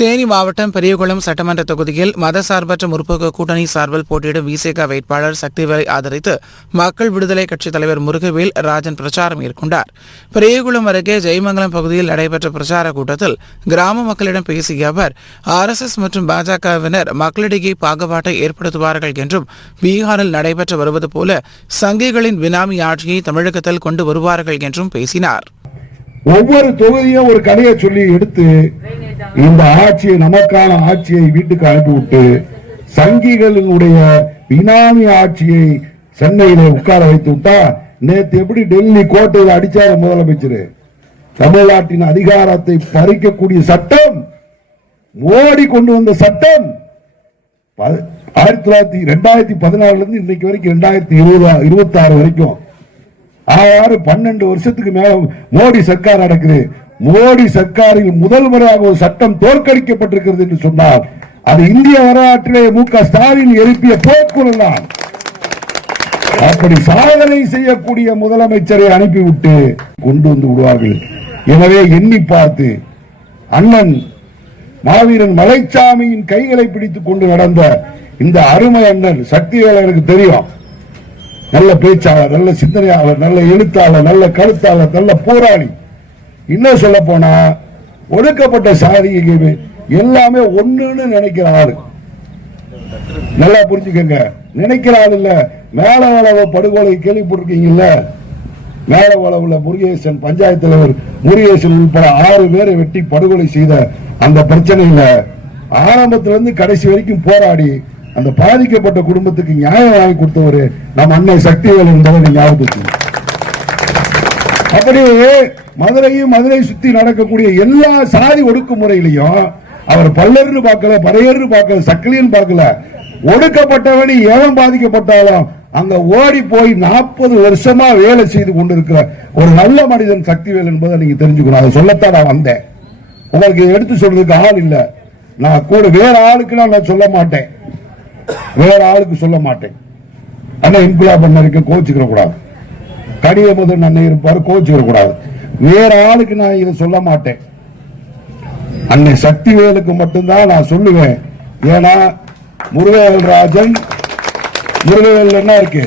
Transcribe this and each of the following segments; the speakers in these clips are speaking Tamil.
தேனி மாவட்டம் பெரியகுளம் சட்டமன்ற தொகுதியில் மதசார்பற்ற முற்போக்கு கூட்டணி சார்பில் போட்டியிடும் விசிக வேட்பாளர் சக்திவேலை ஆதரித்து மக்கள் விடுதலை கட்சித் தலைவர் முருகவேல் ராஜன் பிரச்சாரம் மேற்கொண்டார். பெரியகுளம் அருகே ஜெயமங்கலம் பகுதியில் நடைபெற்ற பிரச்சார கூட்டத்தில் கிராம மக்களிடம் பேசிய அவர், RSS மற்றும் பாஜகவினர் மக்களிடையே பாகுபாட்டை ஏற்படுத்துவார்கள் என்றும், பீகாரில் நடைபெற்று வருவது போல சங்கிகளின் பினாமி ஆட்சியை தமிழகத்தில் கொண்டு வருவார்கள் என்றும் பேசினார். ஒவ்வொரு தொகுதியும் ஒரு கதையை சொல்லி எடுத்து இந்த ஆட்சியை, நமக்கான ஆட்சியை வீட்டுக்கு அனுப்பிவிட்டு சங்கிகளினுடைய பினாமி ஆட்சியை சென்னையில உட்கார வைத்து விட்டா, நேற்று எப்படி டெல்லி கோட்டையில் அடிச்சார முதலமைச்சர், தமிழ்நாட்டின் அதிகாரத்தை பறிக்கக்கூடிய சட்டம், மோடி கொண்டு வந்த சட்டம் 2014 இருந்து இன்னைக்கு வரைக்கும் 2026 வரைக்கும் 12 வருஷத்துக்கு மேல மோடி சர்க்கார் நடக்குது. மோடி சர்க்காரில் முதல் முறையாக ஒரு சட்டம் தோற்கடிக்கப்பட்டிருக்கிறது என்று சொன்னார். அது இந்திய வரலாற்றிலே MK ஸ்டாலின் எழுப்பிய போக்குவரத்து தான். அப்படி சாதனை செய்யக்கூடிய முதலமைச்சரை அனுப்பிவிட்டு கொண்டு வந்து விடுவார்கள். எனவே எண்ணி பார்த்து அண்ணன் மாவீரன் மலைச்சாமியின் கைகளை பிடித்துக் கொண்டு நடந்த இந்த அருமை அண்ணன் சக்திவேலருக்கு தெரியும். நல்ல பேச்சாளர், நல்ல சிந்தனையாளர், நல்ல எழுத்தாளர், நல்ல கருத்தாளர், நல்ல போராளி. இன்னும் சொல்ல போனா ஒடுக்கப்பட்ட சாதி எல்லாமே ஒண்ணுன்னு நினைக்கிறாரு. நல்லா புரிஞ்சுக்கங்க, நினைக்கிறாரு இல்ல. மேலவளவு படுகொலை கேள்விப்பட்டிருக்கீங்கல்ல? மேலவளவுல முருகேசன், பஞ்சாயத்து தலைவர் முருகேசன் உட்பட 6 பேரை வெட்டி படுகொலை செய்த அந்த பிரச்சனையில ஆரம்பத்திலிருந்து கடைசி வரைக்கும் போராடி அந்த பாதிக்கப்பட்ட குடும்பத்துக்கு நியாயம் வாங்கி கொடுத்தவர் நம் அண்ணன் சக்திவேல் என்பதை ஞாபகத்துக்கு. அப்படியே மதுரை சுத்தி நடக்கக்கூடிய எல்லா சாதி ஒடுக்குமுறையிலையும் அவர் பல்லர்னு பார்க்கல, பறையர்னு பார்க்கல, சக்கிலின்னு பார்க்கல. ஒடுக்கப்பட்டவன் எவன் பாதிக்கப்பட்டாலும் அங்க ஓடி போய் 40 வருஷமா வேலை செய்து கொண்டிருக்கிற ஒரு நல்ல மனிதன் சக்திவேல் என்பதை நீங்க தெரிஞ்சுக்கணும். அதை சொல்லத்தான் நான் வந்தேன். உங்களுக்கு எடுத்து சொல்றதுக்கு ஆள் இல்ல. நான் கூட வேற ஆளுக்கு நான் சொல்ல மாட்டேன், வேற ஆளுக்கு சொல்ல மாட்டேன். அண்ணன் இன்குலாப் பண்ண இருக்க கோச்சுக்கிற கூடாது, கடிதமுதன் அண்ணன் இருப்பாரு, கோச்சுக்கிற கூடாது. வேற ஆளுக்கு நான் இதை சொல்ல மாட்டேன். அண்ணன் சக்திவேலுக்கு மட்டும்தான் நான் சொல்லுவேன். ஏன்னா முருகவேல் ராஜன், முருகவேல் என்ன இருக்கு,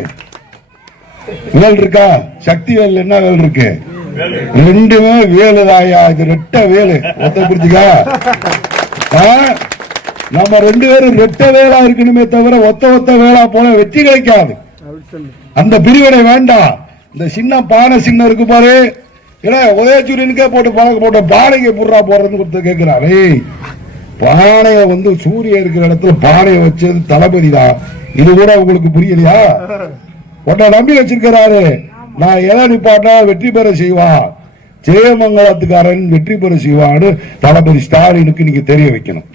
வேல் இருக்கா? சக்திவேல் என்ன வேல் இருக்கு? ரெண்டுமே வேலுதாயா. இது ரெட்ட வேலு. ஒத்த புரிஞ்சுக்கா? நம்ம 2 பேரும் ரெட்ட வேளா இருக்கணுமே தவிர ஒத்த வேளா போல வெற்றி கிடைக்காது. அந்த பிரிவினை வேண்டாம். இந்த சின்ன பானை சின்ன இருக்கு பாரு, உதயசூரியனுக்கே போட்டு பழக்க போட்ட பானைக்கு புறா போடுறதுன்னு கொடுத்து கேட்கிறாரு. பானைய சூரிய இருக்கிற இடத்துல பானையை வச்சது தளபதி தான். இது கூட உங்களுக்கு புரியலையா? உன்னை நம்பி வச்சிருக்கிறாரு. நான் எதை நிப்பாட்டா வெற்றி பெற செய்வா, ஜெயமங்கலத்துக்காரன் வெற்றி பெற செய்வான்னு தளபதி ஸ்டாலினுக்கு நீங்க தெரிய வைக்கணும்.